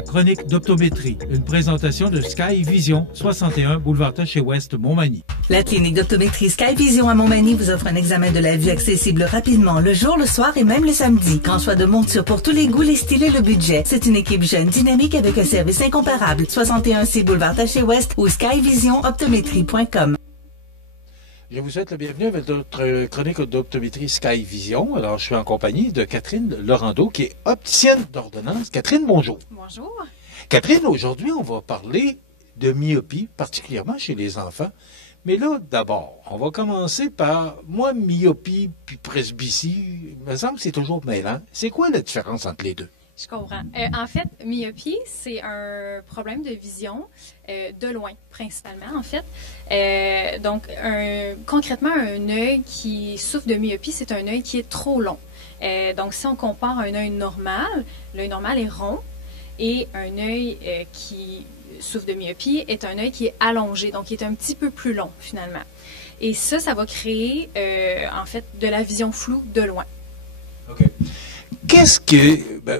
la chronique d'optométrie, une présentation de Sky Vision, 61 boulevard Taché-Ouest, Montmagny. La clinique d'optométrie Sky Vision à Montmagny vous offre un examen de la vue accessible rapidement, le jour, le soir et même le samedi. Grand choix de monture pour tous les goûts, les styles et le budget. C'est une équipe jeune, dynamique avec un service incomparable. 61C boulevard Taché-Ouest ou skyvisionoptométrie.com. Je vous souhaite la bienvenue avec notre chronique d'optométrie Sky Vision. Alors, je suis en compagnie de Catherine Laurando, qui est opticienne d'ordonnance. Catherine, bonjour. Bonjour. Catherine, aujourd'hui, on va parler de myopie, particulièrement chez les enfants. Mais là, d'abord, on va commencer par, moi, myopie puis presbytie, il me semble que c'est toujours mêlant. C'est quoi la différence entre les deux? Je comprends. En fait, myopie, c'est un problème de vision de loin, principalement, en fait. Donc, concrètement, un œil qui souffre de myopie, c'est un œil qui est trop long. Donc, si on compare un œil normal, l'œil normal est rond et un œil qui souffre de myopie est un œil qui est allongé, donc qui est un petit peu plus long, finalement. Et ça va créer, en fait, de la vision floue de loin. OK. Qu'est-ce que,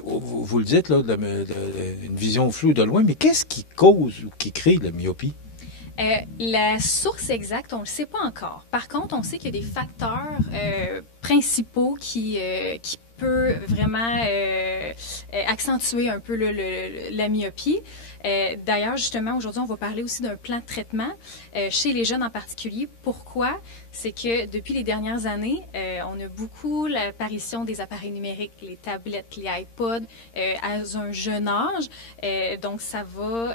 vous le dites, là, une vision floue de loin, mais qu'est-ce qui cause ou qui crée la myopie? La source exacte, on ne le sait pas encore. Par contre, on sait qu'il y a des facteurs principaux qui peut vraiment accentuer un peu la myopie. D'ailleurs, justement, aujourd'hui, on va parler aussi d'un plan de traitement chez les jeunes en particulier. Pourquoi? C'est que depuis les dernières années, on a beaucoup l'apparition des appareils numériques, les tablettes, les iPods, à un jeune âge. Donc, ça va...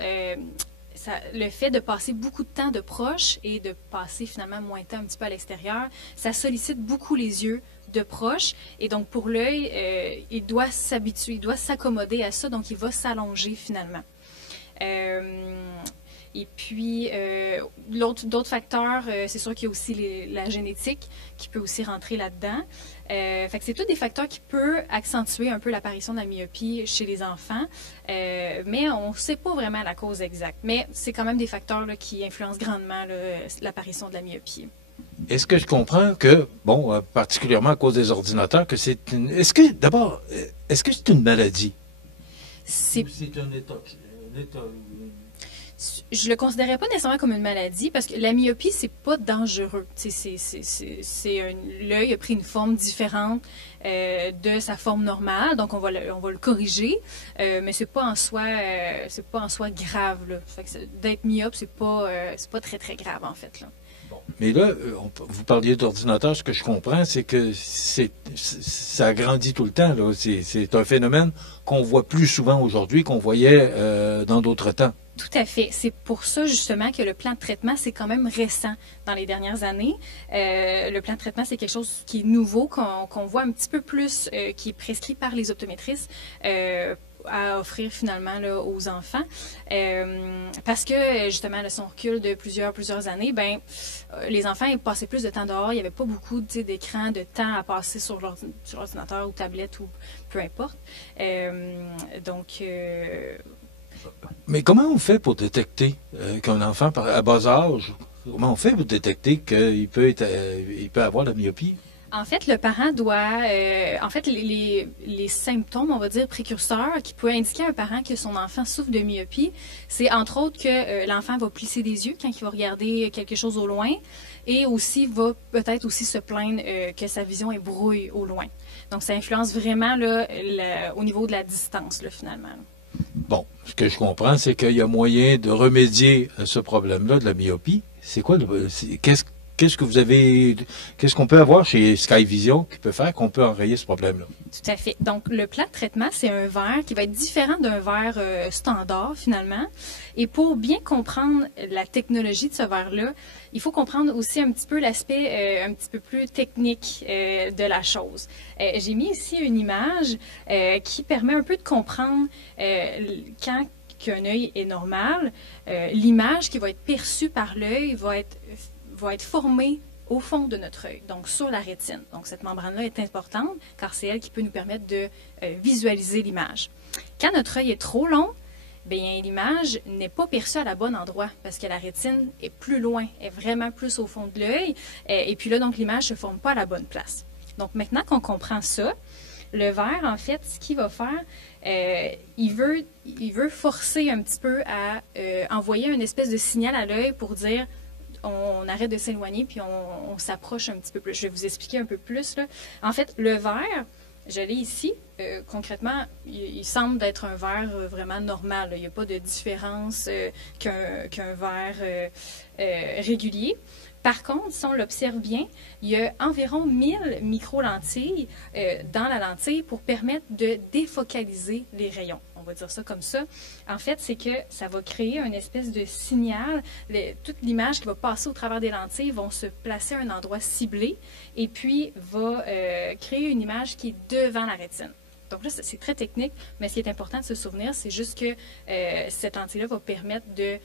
le fait de passer beaucoup de temps de proche et de passer finalement moins de temps un petit peu à l'extérieur, ça sollicite beaucoup les yeux de proche. Et donc, pour l'œil, il doit s'habituer, il doit s'accommoder à ça, donc il va s'allonger finalement. Et puis, d'autres facteurs, c'est sûr qu'il y a aussi la génétique qui peut aussi rentrer là-dedans. Fait que c'est tous des facteurs qui peuvent accentuer un peu l'apparition de la myopie chez les enfants, mais on ne sait pas vraiment la cause exacte. Mais c'est quand même des facteurs là, qui influencent grandement l'apparition de la myopie. Est-ce que je comprends que, bon, particulièrement à cause des ordinateurs, que c'est une... Est-ce que c'est une maladie? C'est un état... Je le considérais pas nécessairement comme une maladie parce que la myopie, c'est pas dangereux. L'œil a pris une forme différente de sa forme normale, donc on va le corriger, mais c'est pas en soi grave. D'être myope, c'est pas très très grave en fait là. Bon. Mais là, vous parliez d'ordinateur, ce que je comprends, c'est que ça grandit tout le temps. Là. C'est un phénomène qu'on voit plus souvent aujourd'hui qu'on voyait dans d'autres temps. Tout à fait. C'est pour ça, justement, que le plan de traitement, c'est quand même récent dans les dernières années. Le plan de traitement, c'est quelque chose qui est nouveau, qu'on voit un petit peu plus, qui est prescrit par les optométristes à offrir finalement là, aux enfants. Parce que, justement, là, si on recule de plusieurs années, les enfants ils passaient plus de temps dehors. Il n'y avait pas beaucoup d'écran, de temps à passer sur l'ordinateur ou tablette ou peu importe. Mais comment on fait pour détecter qu'un enfant à bas âge, comment on fait pour détecter qu'il peut avoir la myopie? En fait, le parent doit... les symptômes, on va dire, précurseurs qui peuvent indiquer à un parent que son enfant souffre de myopie, c'est entre autres que l'enfant va plisser des yeux quand il va regarder quelque chose au loin et aussi va peut-être aussi se plaindre que sa vision est brouille au loin. Donc, ça influence vraiment là, au niveau de la distance, là, finalement. Bon, ce que je comprends, c'est qu'il y a moyen de remédier à ce problème-là de la myopie. C'est quoi? Qu'est-ce qu'on peut avoir chez Sky Vision qui peut faire qu'on peut enrayer ce problème-là? Tout à fait. Donc, le plan de traitement, c'est un verre qui va être différent d'un verre standard, finalement. Et pour bien comprendre la technologie de ce verre-là, il faut comprendre aussi un petit peu l'aspect un petit peu plus technique de la chose. J'ai mis ici une image qui permet un peu de comprendre quand qu'un œil est normal, l'image qui va être perçue par l'œil va être formée au fond de notre œil, donc sur la rétine. Donc, cette membrane-là est importante car c'est elle qui peut nous permettre de visualiser l'image. Quand notre œil est trop long, bien, l'image n'est pas perçue à la bonne endroit parce que la rétine est plus loin, est vraiment plus au fond de l'œil. Et puis là, donc, l'image ne se forme pas à la bonne place. Donc, maintenant qu'on comprend ça, Le verre, en fait, ce qu'il va faire, il veut forcer un petit peu à envoyer une espèce de signal à l'œil pour dire on arrête de s'éloigner puis on s'approche un petit peu plus. Je vais vous expliquer un peu plus, là. En fait, le verre, je l'ai ici. Concrètement, il semble être un verre vraiment normal, là. Il n'y a pas de différence qu'un verre régulier. Par contre, si on l'observe bien, il y a environ 1000 micro-lentilles dans la lentille pour permettre de défocaliser les rayons. On va dire ça comme ça. En fait, c'est que ça va créer une espèce de signal. Toute l'image qui va passer au travers des lentilles vont se placer à un endroit ciblé et puis va créer une image qui est devant la rétine. Donc là, c'est très technique, mais ce qui est important de se souvenir, c'est juste que cette lentille-là va permettre de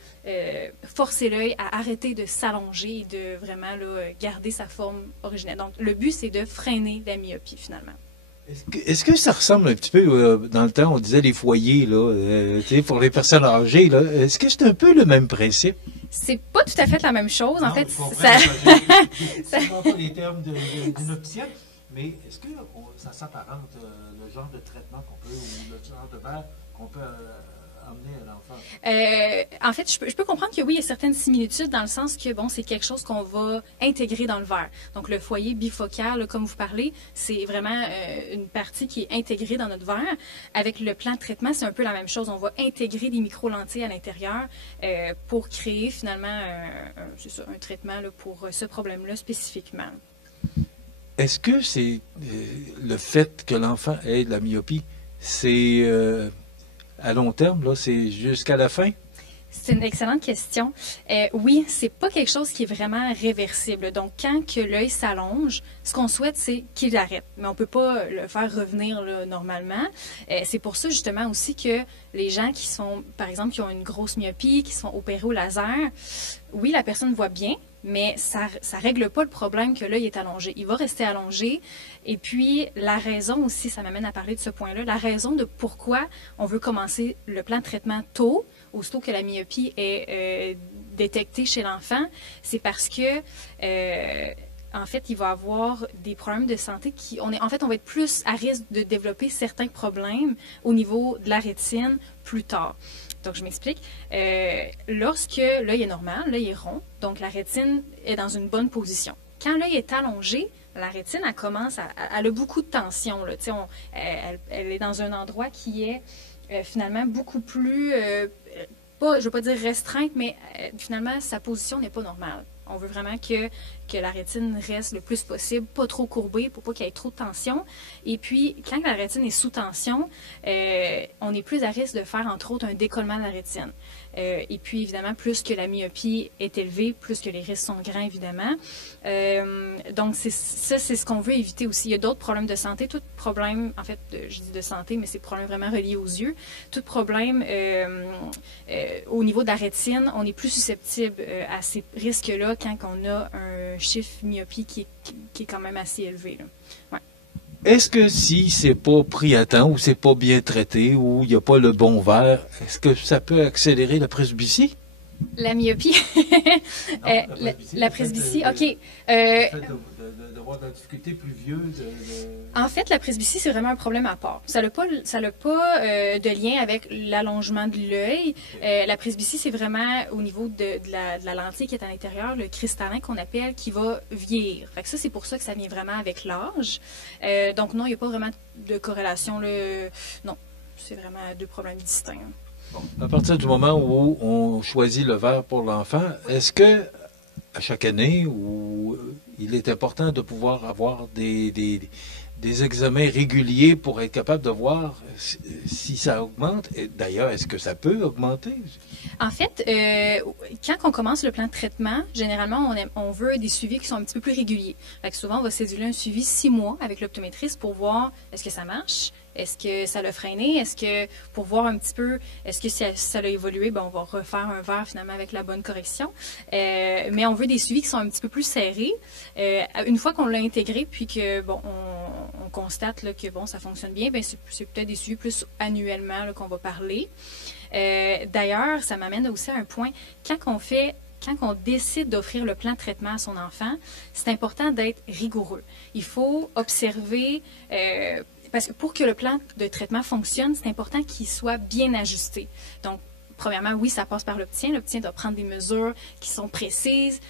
forcer l'œil à arrêter de s'allonger et de vraiment là, garder sa forme originelle. Donc, le but, c'est de freiner la myopie, finalement. Est-ce que ça ressemble un petit peu, dans le temps, on disait les foyers, là, pour les personnes âgées, là, est-ce que c'est un peu le même principe? C'est pas tout à fait la même chose. En fait, ça... C'est pas les termes d'une opticienne, mais est-ce que ça s'apparente le genre de traitement qu'on peut, ou le genre de verre qu'on peut amener à l'enfant? En fait, je peux comprendre que oui, il y a certaines similitudes dans le sens que, bon, c'est quelque chose qu'on va intégrer dans le verre. Donc, le foyer bifocal, là, comme vous parlez, c'est vraiment une partie qui est intégrée dans notre verre. Avec le plan de traitement, c'est un peu la même chose. On va intégrer des micro-lentilles à l'intérieur pour créer finalement un traitement là, pour ce problème-là spécifiquement. Est-ce que c'est le fait que l'enfant ait de la myopie, c'est à long terme, là, c'est jusqu'à la fin? C'est une excellente question. Oui, c'est pas quelque chose qui est vraiment réversible. Donc, quand que l'œil s'allonge, ce qu'on souhaite, c'est qu'il arrête. Mais on peut pas le faire revenir là, normalement. C'est pour ça, justement, aussi que les gens qui sont, par exemple, qui ont une grosse myopie, qui sont opérés au laser, oui, la personne voit bien, mais ça règle pas le problème que l'œil est allongé. Il va rester allongé. Et puis, la raison aussi, ça m'amène à parler de ce point-là, la raison de pourquoi on veut commencer le plan de traitement tôt, aussitôt que la myopie est détectée chez l'enfant, c'est parce que, en fait, il va avoir des problèmes de santé on va être plus à risque de développer certains problèmes au niveau de la rétine plus tard. Donc, je m'explique. Lorsque l'œil est normal, l'œil est rond, donc la rétine est dans une bonne position. Quand l'œil est allongé, la rétine, elle a beaucoup de tension. Là. Elle est dans un endroit qui est finalement beaucoup plus, je ne veux pas dire restreinte, mais finalement, sa position n'est pas normale. On veut vraiment que la rétine reste le plus possible, pas trop courbée pour pas qu'il y ait trop de tension. Et puis, quand la rétine est sous tension, on est plus à risque de faire, entre autres, un décollement de la rétine. Et puis, évidemment, plus que la myopie est élevée, plus que les risques sont grands, évidemment. Donc, c'est ce qu'on veut éviter aussi. Il y a d'autres problèmes de santé. Tout problème, en fait, je dis de santé, mais c'est problème vraiment relié aux yeux. Tout problème au niveau de la rétine, on est plus susceptible à ces risques-là quand on a un chiffre myopie qui est quand même assez élevé. Là. Ouais. Est-ce que si c'est pas pris à temps ou c'est pas bien traité ou il n'y a pas le bon verre, est-ce que ça peut accélérer la presbytie? La myopie? Non, la presbytie, OK. D'avoir de la difficulté plus vieux. En fait, la presbytie, c'est vraiment un problème à part. Ça n'a pas de lien avec l'allongement de l'œil. La presbytie, c'est vraiment au niveau de la lentille qui est à l'intérieur, le cristallin qu'on appelle, qui va vieillir. Fait que ça, c'est pour ça que ça vient vraiment avec l'âge. Donc non, il n'y a pas vraiment de corrélation. Non, c'est vraiment deux problèmes distincts. Bon, à partir du moment où on choisit le verre pour l'enfant, est-ce que à chaque année, où il est important de pouvoir avoir des examens réguliers pour être capable de voir si ça augmente? Et d'ailleurs, est-ce que ça peut augmenter? En fait, quand on commence le plan de traitement, généralement, on veut des suivis qui sont un petit peu plus réguliers. Fait que souvent, on va céduler un suivi 6 mois avec l'optométriste pour voir est-ce que ça marche, est-ce que ça l'a freiné, est-ce que, pour voir un petit peu, est-ce que ça l'a évolué, ben on va refaire un verre finalement avec la bonne correction. Mais on veut des suivis qui sont un petit peu plus serrés. Une fois qu'on l'a intégré, puis que, bon, on constate là, que, bon, ça fonctionne bien, ben c'est peut-être des suivis plus annuellement là, qu'on va parler. D'ailleurs, ça m'amène aussi à un point, quand on décide d'offrir le plan de traitement à son enfant, c'est important d'être rigoureux. Il faut observer, parce que pour que le plan de traitement fonctionne, c'est important qu'il soit bien ajusté. Donc, premièrement, oui, ça passe par l'opticien. L'opticien doit prendre des mesures qui sont précises,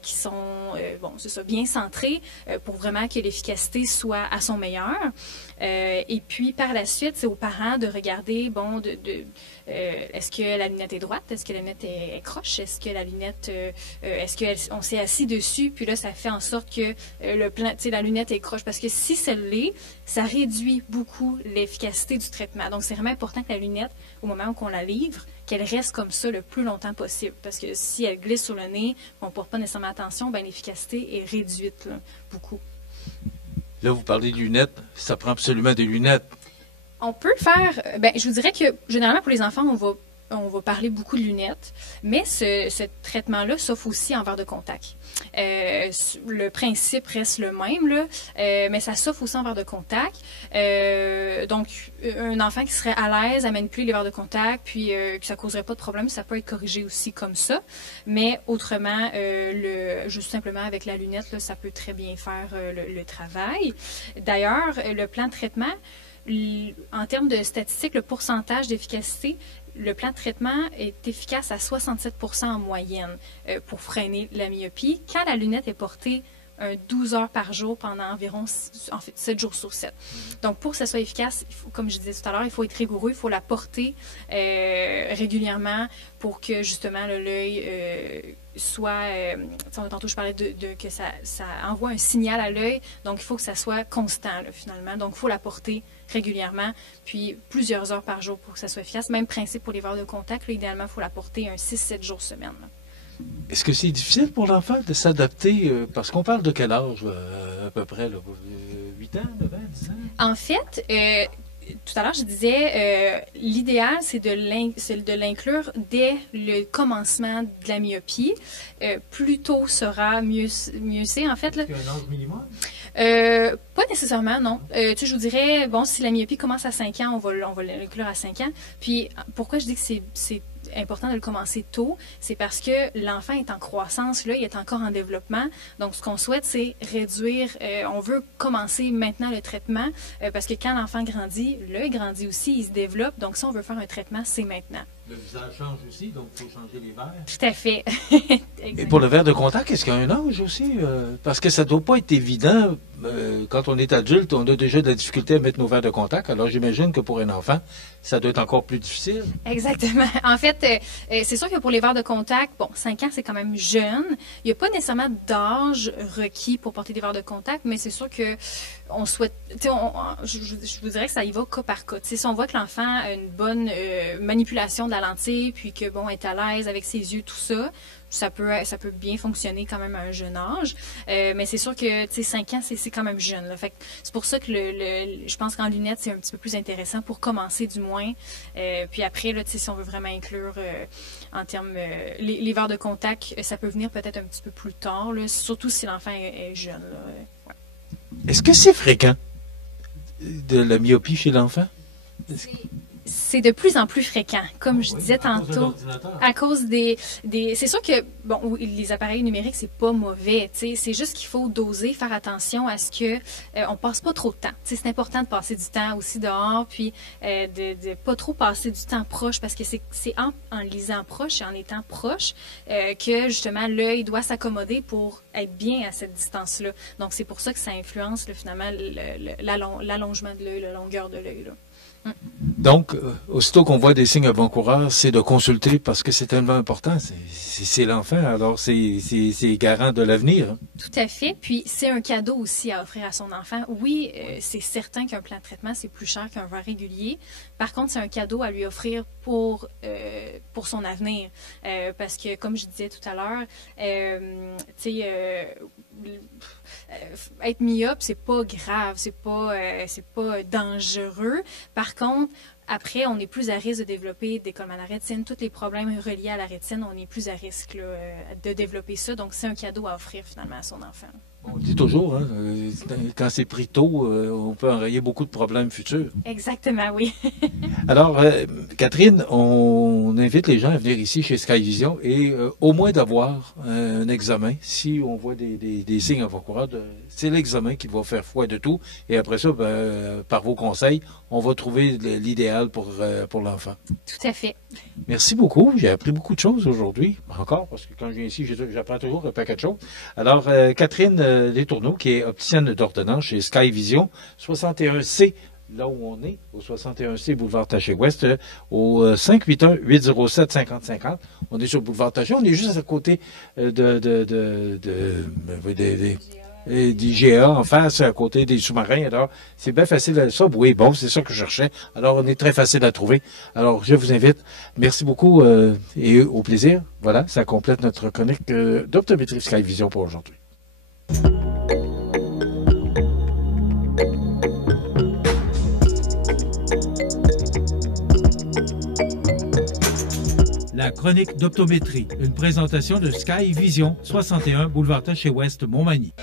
qui sont, c'est ça, bien centrées pour vraiment que l'efficacité soit à son meilleur. Et puis, par la suite, c'est aux parents de regarder, est-ce que la lunette est droite? Est-ce que la lunette est croche? Est-ce que la lunette, est-ce qu'on s'est assis dessus? Puis là, ça fait en sorte que la lunette est croche. Parce que si celle l'est, ça réduit beaucoup l'efficacité du traitement. Donc, c'est vraiment important que la lunette, au moment où on la livre, qu'elle reste comme ça le plus longtemps possible. Parce que si elle glisse sur le nez, on ne porte pas nécessairement attention, ben l'efficacité est réduite là, beaucoup. Là, vous parlez de lunettes. Ça prend absolument des lunettes. On peut faire... je vous dirais que, généralement, pour les enfants, on va parler beaucoup de lunettes, mais ce traitement-là s'offre aussi en verre de contact. Le principe reste le même, là, mais ça s'offre aussi en verre de contact. Donc, un enfant qui serait à l'aise à manipuler les verres de contact, puis que ça ne causerait pas de problème, ça peut être corrigé aussi comme ça. Mais autrement, juste simplement avec la lunette, là, ça peut très bien faire le travail. D'ailleurs, le plan de traitement, en termes de statistiques, le pourcentage d'efficacité, le plan de traitement est efficace à 67 % en moyenne pour freiner la myopie quand la lunette est portée 12 heures par jour pendant environ 7 jours sur 7. Donc, pour que ça soit efficace, comme je disais tout à l'heure, il faut être rigoureux, il faut la porter régulièrement pour que, justement, l'œil soit... tantôt, je parlais que ça envoie un signal à l'œil, donc il faut que ça soit constant, là, finalement. Donc, il faut la porter régulièrement, puis plusieurs heures par jour pour que ça soit efficace. Même principe pour les verres de contact, là, idéalement, il faut la porter 6-7 jours semaine. Là. Est-ce que c'est difficile pour l'enfant de s'adapter? Parce qu'on parle de quel âge, à peu près? Là, 8 ans, 9 ans, 10 ans? En fait, tout à l'heure, je disais, l'idéal, c'est de l'inclure dès le commencement de la myopie. Plus tôt sera mieux c'est, en fait. Là. Est-ce qu'il y a un âge minimum? Pas nécessairement, non. Je vous dirais, si la myopie commence à 5 ans, on va l'inclure à 5 ans. Puis, pourquoi je dis que c'est important de le commencer tôt, c'est parce que l'enfant est en croissance, là, il est encore en développement. Donc, ce qu'on souhaite, c'est réduire, on veut commencer maintenant le traitement, parce que quand l'enfant grandit, l'œil grandit aussi, il se développe. Donc, si on veut faire un traitement, c'est maintenant. Le visage change aussi, donc il faut changer les verres. Tout à fait. Et pour le verre de contact, est-ce qu'il y a un âge aussi? Parce que ça ne doit pas être évident. Quand on est adulte, on a déjà de la difficulté à mettre nos verres de contact. Alors, j'imagine que pour un enfant, ça doit être encore plus difficile. Exactement. En fait, c'est sûr que pour les verres de contact, 5 ans, c'est quand même jeune. Il n'y a pas nécessairement d'âge requis pour porter des verres de contact, mais c'est sûr que on souhaite... je vous dirais que ça y va cas par cas. Si on voit que l'enfant a une bonne manipulation de la lentille, puis que, est à l'aise avec ses yeux, tout ça, ça peut bien fonctionner quand même à un jeune âge. Mais c'est sûr que 5 ans, c'est quand même jeune. Là. Fait que c'est pour ça que je pense qu'en lunettes, c'est un petit peu plus intéressant pour commencer du moins. Puis après, là, si on veut vraiment inclure en termes... les verres de contact, ça peut venir peut-être un petit peu plus tard, là, surtout si l'enfant est jeune. Là. Ouais. Est-ce que c'est fréquent de la myopie chez l'enfant? C'est de plus en plus fréquent, comme je disais tantôt, à cause des... C'est sûr que, les appareils numériques, c'est pas mauvais, c'est juste qu'il faut doser, faire attention à ce que on passe pas trop de temps. C'est important de passer du temps aussi dehors, puis de pas trop passer du temps proche, parce que c'est en lisant proche et en étant proche que, justement, l'œil doit s'accommoder pour être bien à cette distance-là. Donc, c'est pour ça que ça influence, là, finalement, l'allongement de l'œil, la longueur de l'œil, là. Donc, aussitôt qu'on voit des signes avant-coureurs, c'est de consulter parce que c'est tellement important. C'est l'enfant, alors c'est garant de l'avenir. Hein. Tout à fait. Puis, c'est un cadeau aussi à offrir à son enfant. Oui, c'est certain qu'un plan de traitement, c'est plus cher qu'un verre régulier. Par contre, c'est un cadeau à lui offrir pour son avenir. Parce que, comme je disais tout à l'heure, être myope, c'est pas grave, c'est pas dangereux. Par contre, après, on est plus à risque de développer des colmans à la rétine. Tous les problèmes reliés à la rétine, on est plus à risque là, de développer ça. Donc, c'est un cadeau à offrir finalement à son enfant. On le dit toujours, hein, quand c'est pris tôt, on peut enrayer beaucoup de problèmes futurs. Exactement, oui. Alors, Catherine, on invite les gens à venir ici chez Skyvision et au moins d'avoir un examen. Si on voit des signes avant-coureurs, c'est l'examen qui va faire foi de tout. Et après ça, par vos conseils, on va trouver l'idéal pour l'enfant. Tout à fait. Merci beaucoup. J'ai appris beaucoup de choses aujourd'hui. Encore, parce que quand je viens ici, j'apprends toujours un paquet de choses. Alors, Catherine Letourneau, qui est opticienne d'ordonnance chez Skyvision, 61C, là où on est, au 61C, boulevard Taché-Ouest, au 581-807-5050. On est sur le boulevard Taché. On est juste à côté d'IGA en face, à côté des sous-marins. Alors, c'est bien facile à ça. Oui, bon, c'est ça que je cherchais. Alors, on est très facile à trouver. Alors, je vous invite. Merci beaucoup et au plaisir. Voilà, ça complète notre chronique d'optométrie Skyvision pour aujourd'hui. La chronique d'optométrie, une présentation de Skyvision, 61 boulevard Taché-Ouest, Montmagny.